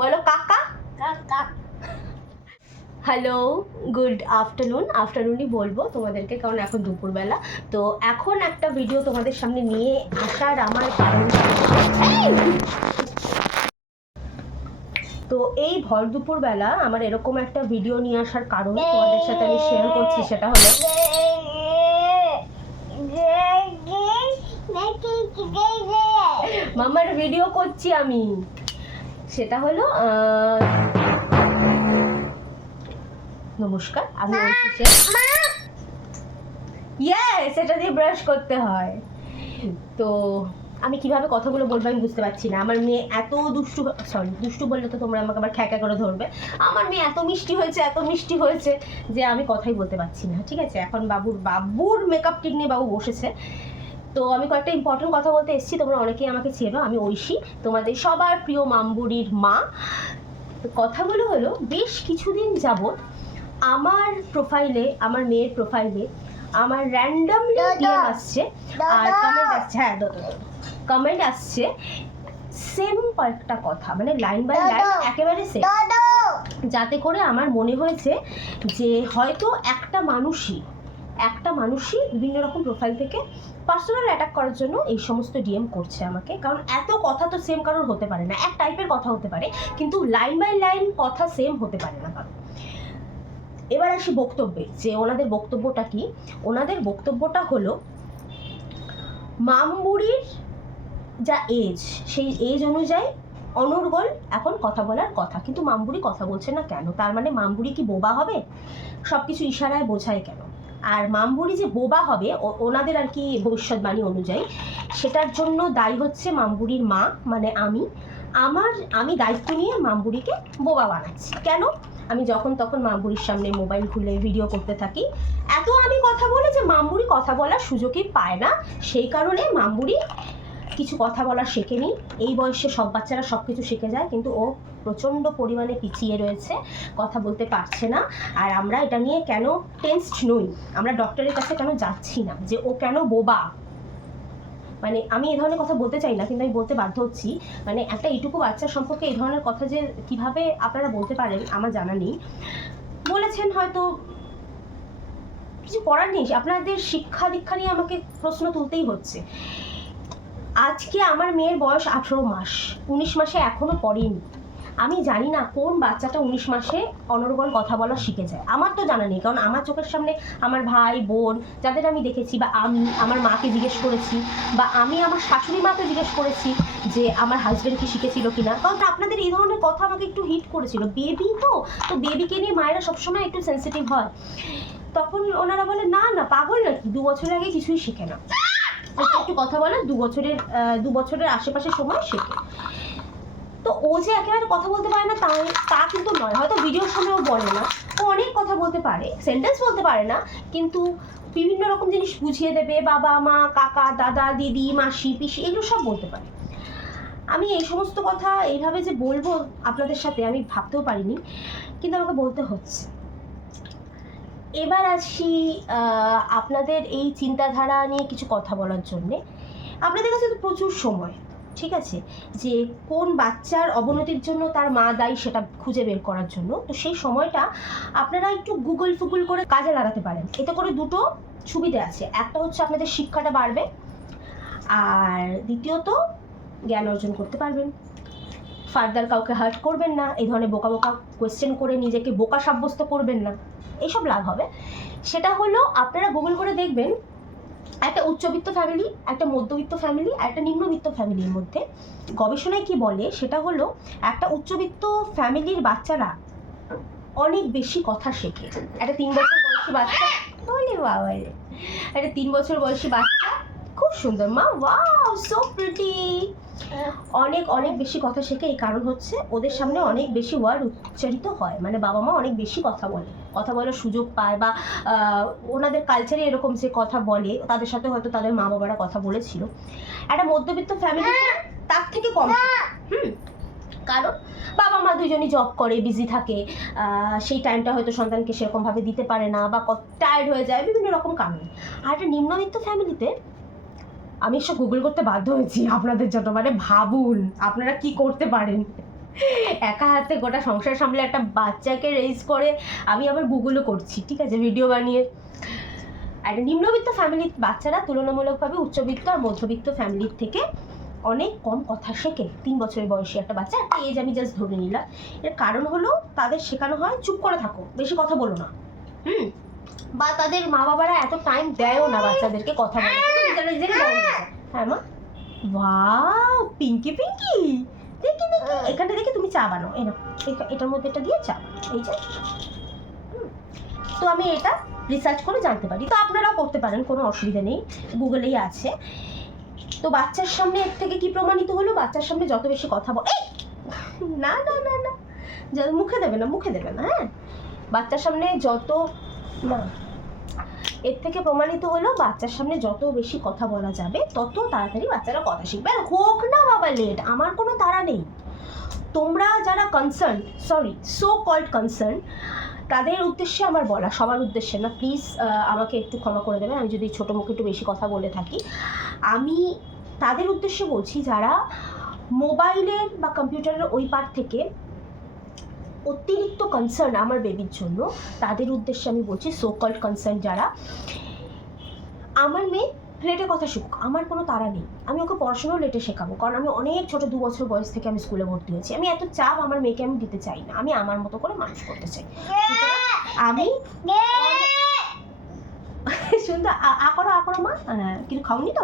বলো কাকা। কাকা। হ্যালো, গুড আফটারনুনই বলবো তোমাদেরকে, কারণ এখন দুপুরবেলা। তো এখন একটা ভিডিও তোমাদের সামনে নিয়ে আসার আমার কারণ, তো এই ভর দুপুরবেলা আমার এরকম একটা ভিডিও নিয়ে আসার কারণ তোমাদের সাথে আমি শেয়ার করছি। সেটা হলো মামার ভিডিও করছি আমি। সেটা হলো নমস্কার, আমি ইয়েস, এটা দিয়ে ব্রাশ করতে হয়। তো আমি কিভাবে কথাগুলো বলবো আমি বুঝতে পারছি না। আমার মেয়ে এত দুষ্টু বললে তো তোমরা আমাকে আবার খ্যাকা করে ধরবে। আমার মেয়ে এত মিষ্টি হয়েছে যে আমি কথাই বলতে পারছি না। ঠিক আছে, এখন বাবুর মেকআপ টিক নিয়ে বাবু বসেছে। তো আমি কয়েকটা ইম্পর্টেন্ট কথা বলতে এসেছি। তোমরা অনেকেই আমাকে চেনো, আমি ঐশী, তোমাদের সবার প্রিয় মামবুড়ির মা। কথাগুলো হলো, বেশ কিছুদিন যাবত আমার প্রোফাইলে, আমার মেয়ের প্রোফাইলে আমার র্যান্ডমলি ডিএম আসছে আর কমেন্ট আসছে। হ্যাঁ, কমেন্ট আসছে সেম কয়েকটা কথা, মানে লাইন বাই লাইন একেবারে সেম, যাতে করে আমার মনে হয়েছে যে হয়তো একটা মানুষই বিভিন্ন রকম প্রোফাইল থেকে পার্সোনাল অ্যাটাক করার জন্য এই সমস্ত ডিএম করছে আমাকে। কারণ এত কথা তো সেম কারোর হতে পারে না, এক টাইপের কথা হতে পারে, কিন্তু লাইন বাই লাইন কথা সেম হতে পারে না কারণ। এবার আসি বক্তব্যে, যে ওনাদের বক্তব্যটা কি। ওনাদের বক্তব্যটা হলো, মামবুড়ির যা এজ, সেই এজ অনুযায়ী অনর্গল এখন কথা বলার কথা, কিন্তু মামবুড়ি কথা বলছে না কেন? তার মানে মামবুড়ি কি বোবা হবে? সব কিছু ইশারায় বোঝায় কেন? আর মামবুড়ি যে বোবা হবে ওনাদের আর কি ভবিষ্যৎবাণী অনুযায়ী, সেটার জন্য দায়ী হচ্ছে মামবুড়ির মা, মানে আমি দায়িত্ব নিয়ে মামবুড়িকে বোবা বানাচ্ছি। কেন? আমি যখন তখন মামবুড়ির সামনে মোবাইল খুলে ভিডিও করতে থাকি। এত আমি কথা বলে যে মামবুড়ি কথা বলার সুযোগই পায় না, সেই কারণে মামবুড়ি কিছু কথা বলা শেখেনি। এই বয়সে সব বাচ্চারা সব কিছু শিখে যায়, কিন্তু ও প্রচণ্ড পরিমাণে পিছিয়ে রয়েছে, কথা বলতে পারছে না। আর আমরা এটা নিয়ে কেন টেনসড নই, আমরা ডক্টরের কাছে কেন যাচ্ছি না যে ও কেন বোবা। মানে আমি এই ধরনের কথা বলতে চাই না, কিন্তু আমি বলতে বাধ্য হচ্ছি। মানে একটা এইটুকু বাচ্চার সম্পর্কে এই ধরনের কথা যে কিভাবে আপনারা বলতে পারেন আমার জানা নেই। বলেছেন, হয়তো কিছু করার নেই, আপনাদের শিক্ষা দীক্ষা নিয়ে আমাকে প্রশ্ন তুলতেই হচ্ছে। আজকে আমার মেয়ের বয়স 18 মাস, 19 মাসে এখনো পড়েনি। আমি জানি না কোন বাচ্চাটা 19 মাসে অনর্গল কথা বলা শিখে যায়, আমার তো জানা নেই। কারণ আমার চোখের সামনে আমার ভাই বোন যাদের আমি দেখেছি, বা আমি আমার মাকে জিজ্ঞেস করেছি, বা আমি আমার শাশুড়ি মাকে জিজ্ঞেস করেছি যে আমার হাজব্যান্ড কি শিখেছিল কিনা। কারণ আপনাদের এই ধরনের কথা আমাকে একটু হিট করেছিল। বেবি তো বেবিকে নিয়ে মায়েরা সবসময় একটু সেন্সিটিভ হয়। তখন ওনারা বলে, না পাগল নাকি, 2 বছর আগে কিছুই শেখে না, একটু কথা বলে 2 বছরের আশেপাশে সময় শেখে। তো ও যে একেবারে কথা বলতে পারে না তা কিন্তু নয়। হয়তো ভিডিওর সামনে ও বলে না, ও অনেক কথা বলতে পারে, সেন্টেন্স বলতে পারে না, কিন্তু বিভিন্ন রকম জিনিস বুঝিয়ে দেবে। বাবা মা, কাকা, দাদা, দিদি, মাসি, পিসি, এগুলো সব বলতে পারে। আমি এই সমস্ত কথা এইভাবে যে বলবো আপনাদের সাথে আমি ভাবতেও পারিনি, কিন্তু আমাকে বলতে হচ্ছে। এবার আসি আপনাদের এই চিন্তাধারা নিয়ে কিছু কথা বলার জন্যে। আপনাদের কাছে তো প্রচুর সময়, ঠিক আছে, যে কোন বাচ্চার অবনতির জন্য তার মা দায়ী সেটা খুঁজে বের করার জন্য। তো সেই সময়টা আপনারা একটু গুগল করে কাজে লাগাতে পারেন। এতে করে দুটো সুবিধে আছে, একটা হচ্ছে আপনাদের শিক্ষাটা বাড়বে, আর দ্বিতীয়ত জ্ঞান অর্জন করতে পারবেন। ফার্দার কাউকে হার্ট করবেন না, এই ধরনের বোকা কোয়েশ্চেন করে নিজেকে বোকা সাব্যস্ত করবেন না, এইসব লাভ হবে। সেটা হলো, আপনারা গুগল করে দেখবেন একটা উচ্চবিত্ত ফ্যামিলি, একটা মধ্যবিত্ত ফ্যামিলি আর একটা নিম্নবিত্ত ফ্যামিলির মধ্যে গবেষণায় কি বলে, সেটা হলো একটা উচ্চবিত্ত ফ্যামিলির বাচ্চারা অনেক বেশি কথা শেখে। একটা 3 বছর বয়সী বাচ্চা, বলে বাবা রে, একটা 3 বছর বয়সী বাচ্চা খুব সুন্দর, মা ওয়াও সো প্রিটি, অনেক বেশি কথা শেখে। এই কারণ হচ্ছে ওদের সামনে অনেক বেশি ওয়ার্ড উচ্চারিত হয়, মানে বাবা মা অনেক বেশি কথা বলার সুযোগ পায়, বা ওনাদের কালচারে এরকম যে কথা বলে, তাদের সাথে হয়তো তাদের মা বাবারা কথা বলেছিল। একটা মধ্যবিত্ত ফ্যামিলি তার থেকে কম, কারণ বাবা মা দুজনই জব করে, বিজি থাকে, সেই টাইমটা হয়তো সন্তানকে সেরকমভাবে দিতে পারে না, বা টায়ার্ড হয়ে যায়, বিভিন্ন রকম কারণে। আর একটা নিম্নবিত্ত ফ্যামিলিতে, আমি এসব গুগল করতে বাধ্য হয়েছি আপনাদের জন্য, মানে ভাবুন আপনারা কি করতে পারেন। একা হাতে গোটা সংসার সামলে একটা বাচ্চাকে রেজ করে আমি আবার গুগলও করছি, ঠিক আছে, ভিডিও বানিয়ে। একটা নিম্নবিত্ত ফ্যামিলির বাচ্চারা তুলনামূলকভাবে উচ্চবিত্ত আর মধ্যবিত্ত ফ্যামিলির থেকে অনেক কম কথা শেখে। 3 বছরের বয়সী একটা বাচ্চা, একটা এজ আমি জাস্ট ধরে নিলাম। এর কারণ হলো তাদের শেখানো হয় চুপ করে থাকো, বেশি কথা বলো না, বা তাদের মা বাবারা এত টাইম দেয়ও না বাচ্চাদেরকে কথা বলতে। হ্যাঁ মা, ওয়াও পিঙ্কি পিঙ্কি, দেখি দেখি এখানটা দেখি তুমি চা বানাও, এই না এটার মধ্যে এটা দিয়ে চা বানাও, এই যে। তো আমি এটা রিসার্চ করে জানতে পারি, তো আপনারাও করতে পারেন, কোনো অসুবিধা নেই, গুগলেই আছে। তো বাচ্চার সামনে এর থেকে কি প্রমাণিত হলো, বাচ্চার সামনে যত বেশি কথা বল, না না না না, মুখে দেবে না, মুখে দেবে না, হ্যাঁ, বাচ্চার সামনে যত না, এর থেকে প্রমাণিত হলো বাচ্চার সামনে যত বেশি কথা বলা যাবে তত তাড়াতাড়ি বাচ্চারা কথা শিখবে। আর হোক না বাবা লেট, আমার কোনো তাড়া নেই। তোমরা যারা concern, sorry so called concern, তাদের উদ্দেশ্যে আমার বলা, সবার উদ্দেশ্যে না, প্লিজ আমাকে একটু ক্ষমা করে দেবেন আমি যদি ছোটো মুখে একটু বেশি কথা বলে থাকি। আমি তাদের উদ্দেশ্যে বলছি যারা মোবাইলের বা কম্পিউটারের ওই পার থেকে অতিরিক্ত কনসার্ন আমার বেবির জন্য, তাদের উদ্দেশ্যে আমি বলছি, সো কল্ড কনসার্ন যারা, আমার মেয়ে লেটে কথা শিখুক, আমার কোনো তাড়া নেই। আমি ওকে পড়াশোনাও লেটে শেখাবো, কারণ আমি অনেক ছোটো, 2 বছর বয়স থেকে আমি স্কুলে ভর্তি হয়েছি। আমি এত চাপ আমার মেয়েকে আমি দিতে চাই না, আমি আমার মতো করে মানুষ করতে চাই। আমি সুন্দর আকরো মা, কিছু খাওনি তো,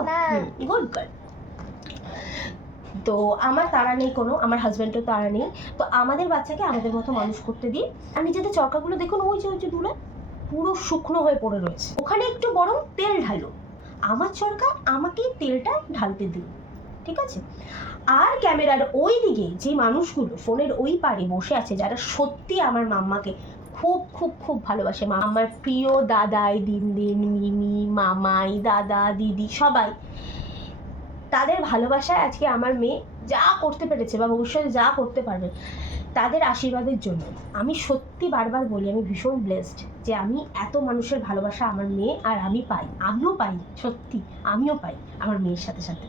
গুড গুড। তো আমার তাড়া নেই কোনো, আমার হাজব্যান্ডের তাড়া নেই। তো আমাদের বাচ্চাকে আমাদের মতো মানুষ করতে দিই। আর নিজেদের চরকাগুলো দেখুন, ওই যে দুলে পুরো শুকনো হয়ে পড়ে রয়েছে, ওখানে একটু বরং তেল ঢালো, আমার চরকা আমাকেই তেলটা ঢালতে দিন, ঠিক আছে। আর ক্যামেরার ওই দিকে যে মানুষগুলো ফোনের ওই পারে বসে আছে, যারা সত্যি আমার মাম্মাকে খুব খুব খুব ভালোবাসে, আমার প্রিয় দাদাই, দিন মিমি, মামাই, দাদা, দিদি, সবাই, তাদের ভালোবাসায় আজকে আমার মেয়ে যা করতে পেরেছে বা ভবিষ্যতে যা করতে পারবে, তাদের আশীর্বাদের জন্য। আমি সত্যি বারবার বলি, আমি ভীষণ ব্লেসড যে আমি এত মানুষের ভালোবাসা আমার মেয়ে আর আমি পাই, আমিও পাই, সত্যি আমিও পাই আমার মেয়ের সাথে সাথে।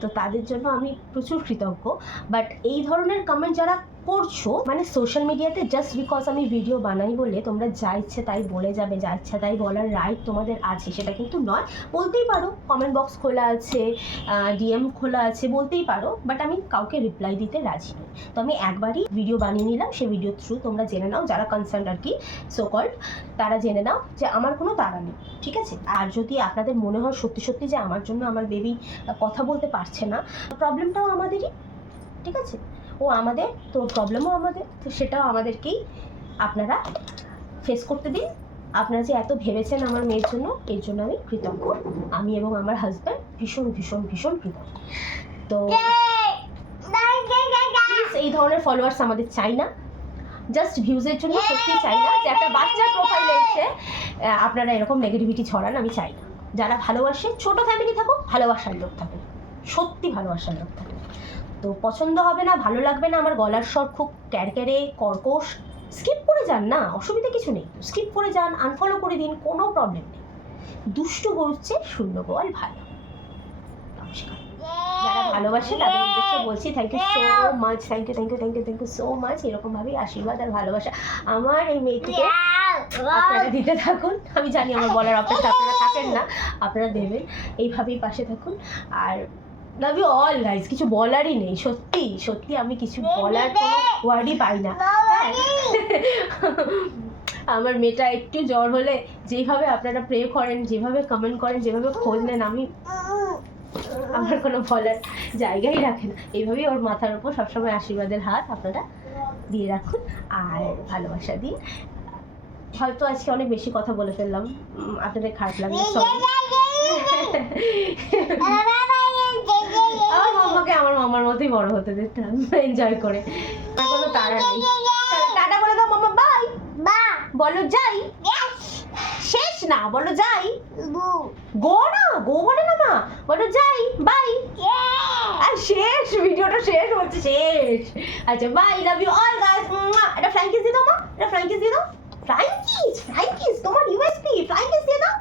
তো তাদের জন্য আমি প্রচুর কৃতজ্ঞ। বাট এই ধরনের কমেন্ট যারা করছো, মানে সোশ্যাল মিডিয়াতে জাস্ট বিকজ আমি ভিডিও বানাই বলে তোমরা যা ইচ্ছে তাই বলে যাবে, যা ইচ্ছা তাই বলার রাইট তোমাদের আছে, সেটা কিন্তু নয়। বলতেই পারো, কমেন্ট বক্স খোলা আছে, ডিএম খোলা আছে, বলতেই পারো, বাট আমি কাউকে রিপ্লাই দিতে রাজি নই। তো আমি একবারই ভিডিও বানিয়ে নিলাম, সেই ভিডিও থ্রু তোমরা জেনে নাও, যারা কনসার্ন আর কি সো কল্ড, তারা জেনে নাও যে আমার কোনো তাড়া নেই, ঠিক আছে। আর যদি আপনাদের মনে হয় সত্যি সত্যি যে আমার জন্য আমার বেবি কথা বলতে পারছে না, প্রবলেমটাও আমাদেরই, ঠিক আছে, ও আমাদের, তো প্রবলেমও আমাদের, তো সেটাও আমাদেরকেই আপনারা ফেস করতে দিন। আপনারা যে এত ভেবেছেন আমার মেয়ের জন্য, এর জন্য আমি কৃতজ্ঞ, আমি এবং আমার হাজব্যান্ড ভীষণ ভীষণ ভীষণ কৃতজ্ঞ। তো প্লিজ এই ধরনের ফলোয়ার্স আমাদের চাই না, জাস্ট ভিউজের জন্য সত্যি চাই না যে একটা বাচ্চার প্রোফাইলে এসে আপনারা এরকম নেগেটিভিটি ছড়ান, আমি চাই না। যারা ভালোবাসে, ছোট ফ্যামিলি থাকুক, ভালোবাসার লোক থাকুক, সত্যি ভালোবাসার লোক থাকুক। তো পছন্দ হবে না, ভালো লাগবে না, আমার গলার স্বর খুব ক্যারক্যারে কর্কশ, স্কিপ করে যান না, অসুবিধা কিছু নেই, স্কিপ করে যান, আনফলো করে দিন, কোনো প্রবলেম নেই। দুষ্টু গরুচ্ছে শূন্য গোয়াল ভালো। নমস্কার। যারা ভালোবাসে তাদের উদ্দেশ্যে বলছি, thank you so much, thank you thank you thank you thank you so much. এরকমভাবেই আশীর্বাদ আর ভালোবাসা আমার এই মেয়েটিকে আপনারা দিতে থাকুন। আমি জানি আমার বলার অপেক্ষা আপনারা থাকেন না, আপনারা দেবেন, এইভাবেই পাশে থাকুন। আর লাভ ইউ অল গাইজ, কিছু বলারই নেই, সত্যি সত্যি আমি কিছু বলার কোনো ওয়ার্ডই পাই না। আমার মেয়েটা একটু জ্বর হলে যেভাবে আপনারা প্রে করেন, যেভাবে কমেন্ট করেন, যেভাবে খোঁজ নেন, আমি আমার কোনো বলার জায়গাই রাখে না। এইভাবেই ওর মাথার উপর সবসময় আশীর্বাদের হাত আপনারা দিয়ে রাখুন আর ভালোবাসা দিন। হয়তো আজকে অনেক বেশি কথা বলে ফেললাম, আপনাদের খারাপ লাগলে সরি। আমার মাম্মাকে আমার মামার মতোই বড় হতে দিতাম, এনজয় করে, কোনো তাড়া নেই। টাটা বলে দাও মাম্মা, বাই। বলো যাই, শেষ না, বলো যাই, গো না, গো বলে না মা, বলো যাই, বাই। আর শেষ, ভিডিওটা শেষ হচ্ছে, শেষ। আচ্ছা bye, love you all guys. এটা ফ্লাইং কিস দিয়ে দাও মা, এটা ফ্লাইং কিস দিয়ে দাও, ফ্লাইং কিস তোমার ইউএসপি, ফ্লাইং কিস দিয়ে দাও।